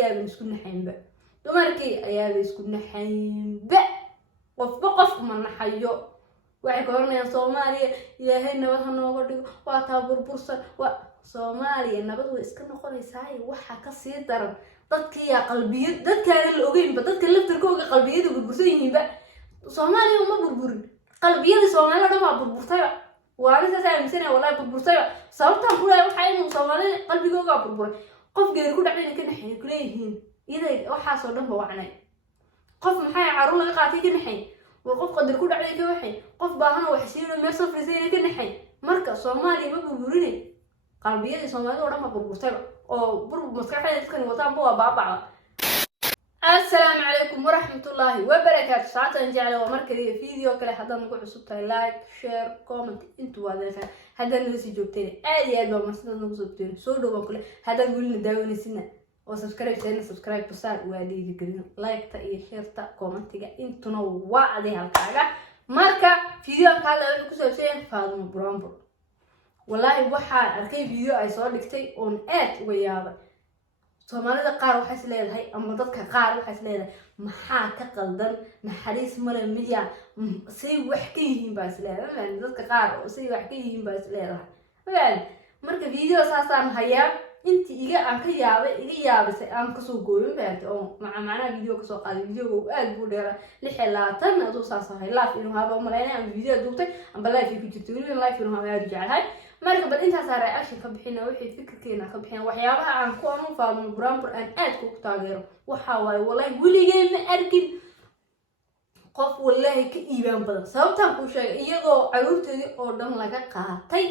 يا بنسكن حينبا دمركي يا بنسكن حينبا قف من حيو وعكورنا صوماليا إلهي نبض هنوغردو واتابور برسل وصوماليا نبض وإسكن قريساي وحا كسي درن dadka ya qalbiyad dadka la ogeyn ba dadka laftirkooga qalbiyadu burbursan yihiin ba Soomaaliya uma burburin qalbiyada Soomaaliya dhan waa burburtay waa la saameysanay wallahi burburtay sababta ku leeyahay waxa inuu Soomaaliya qalbigooga burburay qof geer ku dhacay ka naxay ku leeyihiin iday waxa soo dhan ba wacnay qof maxay caruur laga qaatay ka naxay وقف قدر كل عليه كوحي قف باهنا وحسينه ما صفر زي كده حي مركز صومالي ما بقوليني قلبي صومالي ولا ما بقولتها أو برب مسكحة يسكن وطن بوا بابا السلام عليكم ورحمة الله وبركاته ساعة نجعل ومركزي فيديو كله حدا نقول صوتها لايك شير كومنت انتوا هذا اللي سجلتني عادي أدبا مثلا نقصدتني صوروا بكله هذا يقول نداوني سنة وسبسكرايب سينا سبسكرايب بصار وادي ذكرنا لايك تا iyo share ta comment ga intuna wacdi halkaaga marka video kale wuxuu ku saabsan Faadimo Brombo wallahi waxa arkay video ay soo dhigtay on aad uga yaabay Soomaalida qaar waxay isleedahay ama dadka qaar waxay isleedahay maxaa ka qaldan naxariis male miya say wax ka yihiin baa isleedahay dadka qaar oo say wax ka yihiin baa isleedahay marka video saasaan hayaa inti iga aan ka yaabay aan ka soo gooyin baad oo macna video ka soo qaaday video aad buu dheeraa 6 adoo saasahay live inuu haba malaynaa video duubtay amba live ku jirtay live inuu haba aad jecelahay marka bal inta saar reaction ka bixina wixii fikirkeena ka bixina waxyaabaha aan ku aanu Faadimo Brombo aan aad ku taageero waxa waay wallahi weligay ma arkin qof wallahi ka iibaan badan sababtaan ku sheegay iyadoo caruurteedii oo dhan laga qaatay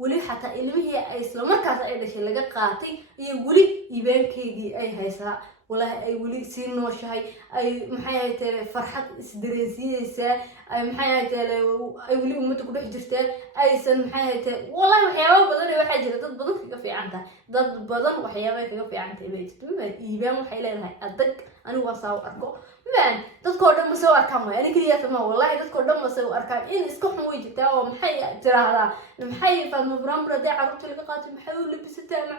wali xataa ilmihii ay isla markaas ay dhashay laga qaatay iyo wali iibaankeedii ay haysaa wallahi ay wali si nooshahay ay maxay ahayd farxad isdareensiinaysa ay maxay ahayd ay wali umada ku dhex jirtaan aysan maxay ahayd wallahi waxyaabo badan waxa jira dad badan kaga fiicanta dad badan waxyaabo kaga fiicanta bay jirto iibaan waxay leedahay adag anigu waa saaw arko man dadkoo dhan ma soo arkaan way aniga kaliya ma wallahi dadkoo dhan ma soo arkaan in iska xun way jirtaa oo maxay tiraahdaa maxay Faadimo Brombo day caruurta laga qaatay maxay u labisataa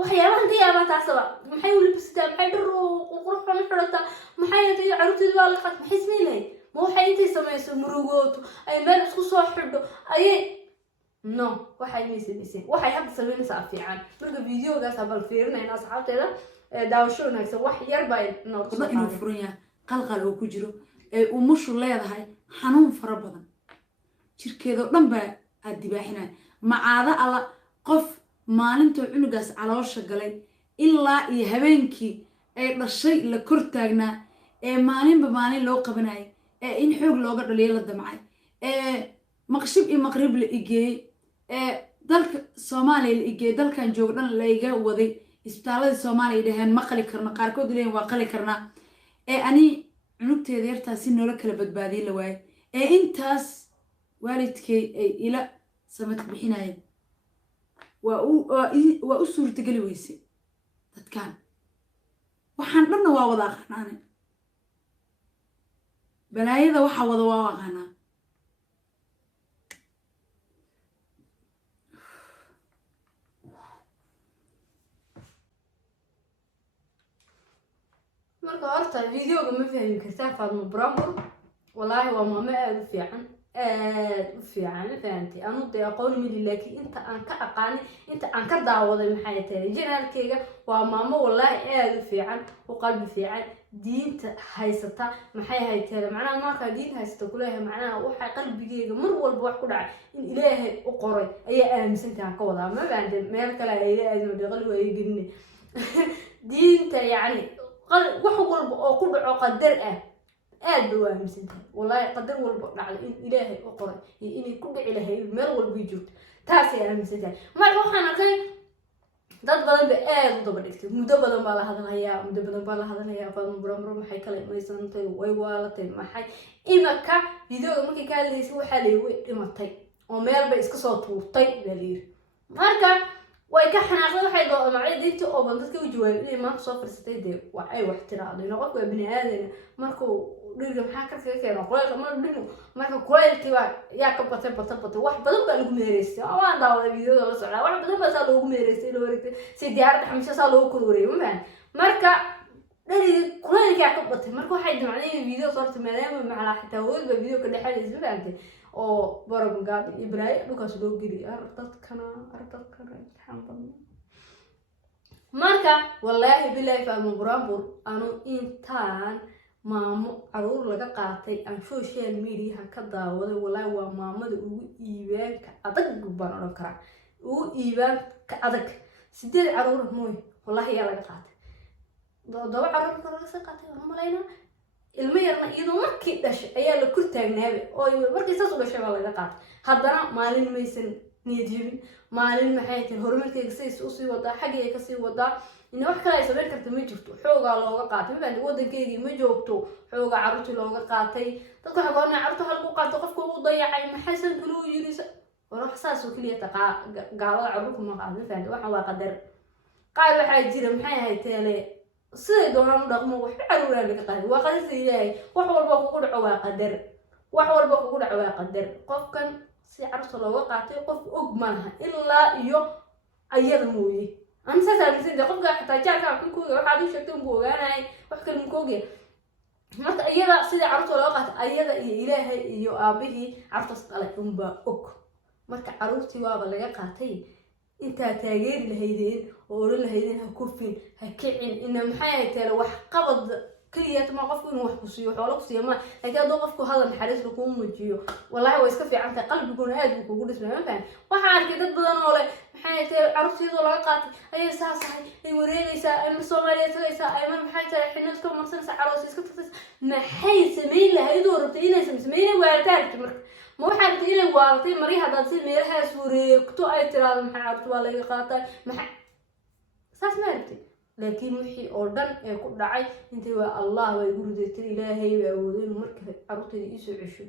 waxyaabahan diyaaba taasaba maxay u labisataa maxay dharo qurxoon xirata maxay tahay caruurteedu waa la qaatay maxay ismeelay ma waxay intay sameeyso murugooto ay meel isku soo xidho ay no waxay meesay waxay hadda sameynaysaa fiican marka videogaas habal fiirinayna asxaabteeda daawasho wanaagsan wax yar baa noqdo inuu furanya qalqal oo ku jiro ee umushu leedahay xanuun fara badan jirkeedo dhan baa aad dibaaxinay macaada ala qof maalinta cunugaas caloosha galay ilaa iyo habeenkii ay dhashay la kor taagnaa ee maalinba maalin loo qabanay ee in xoog looga dhaliyo la damcay ee maqshib iyo maqrib la igey ee dalka Soomaaliya la igey dalkan joog dhan la iga waday isbitaalada Soomaaliya dhahan ma qali karna qaarkood leeyahay waa qali karna ee ani cunugteeda yartaa si nolol kala badbaadin la waay ee intaas waalidkay ay ila samad bixinayeen waa u suurtagali weyse dadkan waxaan dhanna waa wada aqaanaan balaayada waxa wada waa aqaanaa marka horta videoga ma fahmi kartaa Faadimo Brombo wallahi waa maamo aad u fiican فهمتي أنا ودي أقول من لكن أنت أنك أقاني أنت أنك دعوة محاية تاني جينا الكيجا وماما والله إيه في عن وقلبي في عن دين هايستا محاية هاي تاني معناها ما كدين هايستا كلها معناها وحي قلبي جيجا مر والبوح كلها إن إلهي أقري أي أهم سنتي عن قوضها ما بعد مالك لا إيه أزم بيغلوا يجني دين يعني وحو قلب أو كل عقدر aad baa aaminsantahay wallahi qadar walba dhacay in ilaahay u qoray inay ku dhici lahayd meel walba joogto taas ay aaminsantahay marka waxaan arkay dad badan ba aad u daba dhigtay muddo badan baa la hadlayaa Faadimo Brombo maxay kale maysantay way waalatay maxay imaka videoga markii ka hadlaysay waxa la way dhimatay oo meel bay iska soo tuurtay baliir marka way ka xanaaqday waxay macay diinta oo ban dadka u jawaabay inay maanta soo firsatay de wax ay wax tiraado inuu qofku bini aadan markuu dhirga maxaa ka keenay qoyl ma dhino marka qoylkii baa yaa ka batay wax badan baa lagu meereystay waan daawaday videoda la socdaa wax badan baa lagu meereystay loo wareegtay si diyaarad xamsa saa loo kororey marka dhirga qoylkii ka batay marka waxay damacday video soo maadaama macala xitaa wada video ka dhaxaysa fahamtay oo barabgaad ibraahim dhulkaas loo geli ardadkana imtixaan badan marka wallaahi bilaahi fahmo buraanbur anu intaan maamo caruur laga qaatay aan social media ka daawaday wallaahi waa maamada ugu iibaanka adag baan odhan karaa ugu iibaanka adag 8 caruur mooy wallaahi yaa laga qaatay daba caruur laga soo qaatay waan malaynaa ilmo yarna iyadoo markii dhashay ayaa la kor taagnaabay oo markii saas u dhashay baa laga qaatay haddana maalin maysan niyad jebin maalin maxay tahay horumarkeega sidiisa usii wadaa xaggii ay kasii wadaa in wax kale ay samayn karta ma jirto xoogaa looga qaatay mabaan wadankeedii ma joogto xoogaa carruurtii looga qaatay dadka waxaa goornaa carruurta waxa lagu qaato qofka ugu dayacay maxaysan kaluu yirisa war wax saas oo keliya taqaa gaalada carruurta ma qaado mafahanta waxaan waa qadar qaar waxaa jira maxay ahayd teele sidee doonaan u dhaqmo waxba caruuraan laga qaaday waa qadarta ilaahay wax walba kugu dhaco waa qadar qofkan si carruurta looga qaatay qof og ma laha ilaa iyo ayada mooye أنا سأسأل مثل ده قبل حتى جاك عم كوجي واحد يشتم بوجانا وحكي كوجي مرت أيضا سيد عرض ولاقت أيضا إلهي يو أبيه عرض على أمبا أك مرت عروتي وابا لقاتي أنت تاجر لهيدين وقول لهيدين هكوفين هكعين إن محياة لو قبض كلية ما قفكون وحبسيو حولك سيما لكن قفكو هذا الحديث لكم مجيو والله ويسكفي عنك قلب يكون آدم وقول اسمه ما فاهم وحال كده بدنا ولا محياة عروسي ولا قاتي أي ساعة صحي أي ورينيسا أي الصومالية تليسا أي من محياة حين نسكم مرسلسا عروسي سكتفس محي سمين لهيدو ربطينا سمين وارتارك مو حال تيلي وارتي مريحة دادسي ميرها سوري كتو أي تراد محي عروسي ولا قاتي محي ساس مارتي لكن وحي أردن يكون دعي أنت والله ويقول ذات إلهي ويعودين مركز عروتين يسوع عشوا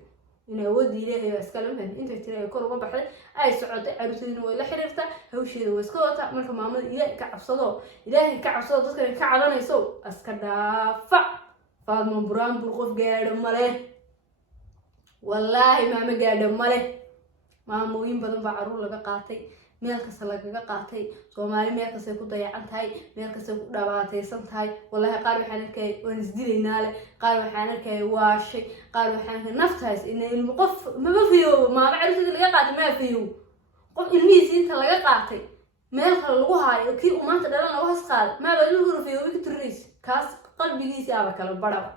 إن عود إلهي واسكلم أنت ترى يكون ما بحر أي سعود عروتين ولا حرفته هو شيء واسكوتا مركز معمد إلهي كعصده إلهي كعصده تذكر كعبنا يسوع أسكدافع فاضم برام برقف جاد ماله والله ما مجاد ماله ما موين بدن بعرور لقى قاتي meel kasta lagaga qaatay Soomaali meel kasta ku dayacan tahay meel kasta ku dhawaataysan tahay wallahi qaar waxaan arkay waan isdilayna le qaar waxaan arkay waashay qaar waxaan arkay naftaas in ilmo qof ma fiyo ma macruufida laga qaatay ma fiyo qof ilmihiisa inta laga qaatay meel kale lagu haayo kii u maanta dhalan lagu has qaad ma baa lagu fiyo wixii tiriis kaas qalbigiisa aba kala badaba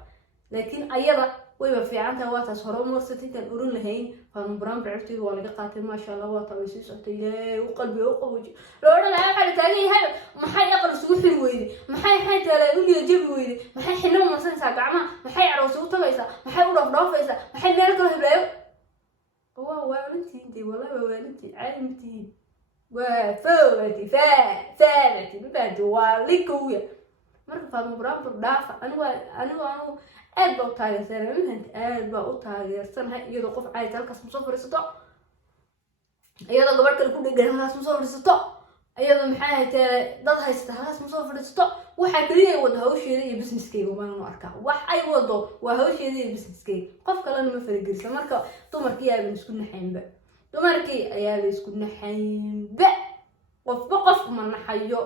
laakiin ayada way fiicantahay waa taas horumar sitintan urun lahayn faan brand bartiga waa laga qaatay ma sha Allah waa taasii socotay oo qalbi oo qaboji roona la xal taagay hay maxay aqal sugu xir weeydi maxay xaytaala u jeebi weeydi maxay xilmo masansa gacma maxay aroos u tabaysa maxay u dhafdhaafaysa maxay meel kale hiblaayo waa waalintii wallahi waalintii caalimtii waa fawati faati bibadu waa likuya marka faan brand dhaafa anigu aad baa u taageersanahay iyadoo qof caayta halkaas ma soo fadhiisato iyadoo gabadh kale ku dhegan halkaas ma soo fadhiisato iyadoo maxay ahayd dad haysta halkaas ma soo fadhiisato waxa kaliya wada hawsheeda iyo businesskeyga baan u arkaa wax ay wado waa hawsheeda iyo businesskeyga qof kalena ma faragelisa marka dumarkii ayaa isku naxaynba qofba qof ma naxayo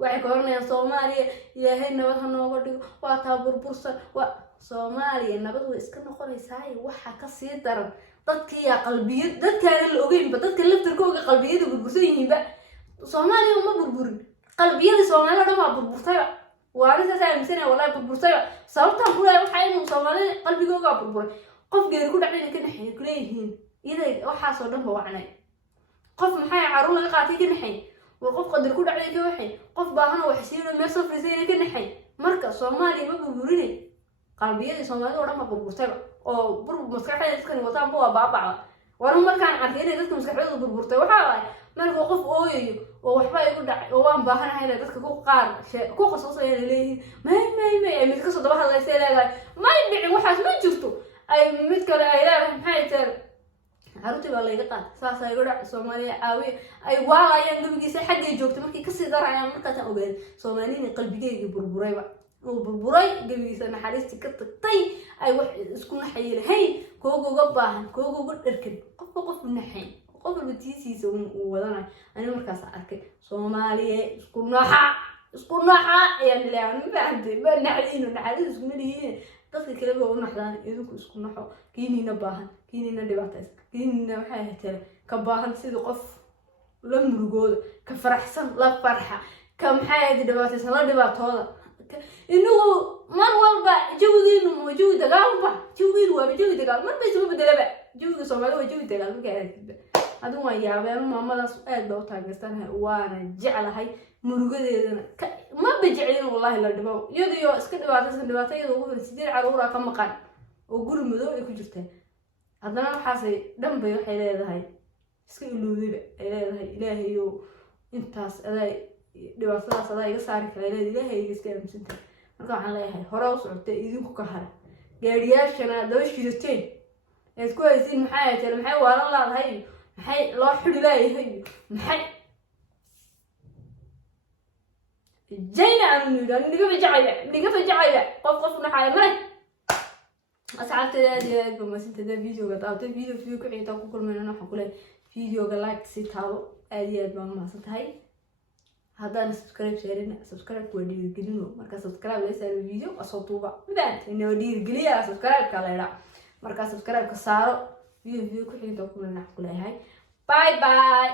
waxay koornayaan Soomaaliya ilaahay nabad ha nooga dhigo waa taa burbursan waa Soomaaliya nabad way iska noqonaysaa waxa ka sii daran dadkii qalbiyad dadkaan la ogeynba dadka laftarkooda qalbiyada burbursan yihiinba Soomaaliya uma burburin qalbiyada Soomaaliya dhama burburtay waa la saameysan wallahi burburtay sababta ku leeyahay waxa inuu Soomaaliya qalbigooda burburay qof geer ku dhacay ka naxay ku leeyihiin iday waxa soo dhan ba wacnay qof maxay caruur laga qaatay ka naxay وقف قدر كل عليه كوحي قف باهنا وحسينا ما صفر زي كده حي مركز صومالي ما بقولني قلبي صومالي ولا ما بقولتها أو برب مسكحة يسكن وطن بوا بابا وأنا ما كان عارفين إذا مسكحة بقولتها وحاي ما وقف أوي وحبا يقول دع وان باهنا هاي ذاتك كو قار كو خصوصا يعني ليه ما يعني متكسر طبعا الله يسير ما يبيع وحاس ما شفته أي متكر أي لا هاي caruurtii baa layga qaatay saas ay gudhac Soomaaliya caawiye ay waalayaan gabigiisa xaggay joogtay markii kasii darayaan markaasaan ogaaday Soomaaliyada qalbigeyga burburayba oo burburay gabigiisa naxariistii ka tagtay ay wax isku naxay lahayn kooguga baahan kooguga dharkan qof naxay qof batiisiisa uu wadanayo aniga markaas arkay Soomaaliya isku naxa ayaan leeyahay ma naxdiino naxariis isku malihiin dadka kale oo naxdaan idinku isku naxo kiinina baahan kiinina dhibaataysan kiinina waxay hataa ka baahan sidii qof la murugooda ka faraxsan la farxa ka maxay dhibaataysan la dhibaatooda inuu mar walba jawigiinu ma jawi dagaalba jawigiinu waa jawi dagaal mar bay soo bedelaba jawiga Soomaaliya waa jawi dagaal ma gaaraysid aduu waa yaabeen maamadaas aad baa u taageertanahay waana jeclahay murugadeedana ma bajicin wallahi la dhibo iyadoo iska dhibaatayada ugu weyn 8 caruur ka maqan oo guri madow ay ku jirtay haddana waxaasay dhanbay waxay leedahay iska ilowday ay leedahay ilaahayo intaas aday dhibaatadaas aday iga saari kara ilaahay iska aaminsantahay marka waxaan leeyahay hore u socotay idinku ka hara gaariyaashana daba shidateen ee ku haysiin maxay waalan laadahay maxay loo xidhi leeyahay maxay جينا نيجا فجعية قف نحايا مري أسعدت هذه بس أنت ده فيديو قطعت فيديو كعي تاكل كل من أنا حقوله فيديو قلاك سيتاو هذه ما صدقي هذا سبسكرايب شيرين سبسكرايب ودير جلينو مركز سبسكرايب ليس الفيديو أصوتوبا بنت إنه ودير جليا سبسكرايب كلا مركز سبسكرايب كسارو فيديو كعي تاكل من أنا حقوله هاي باي باي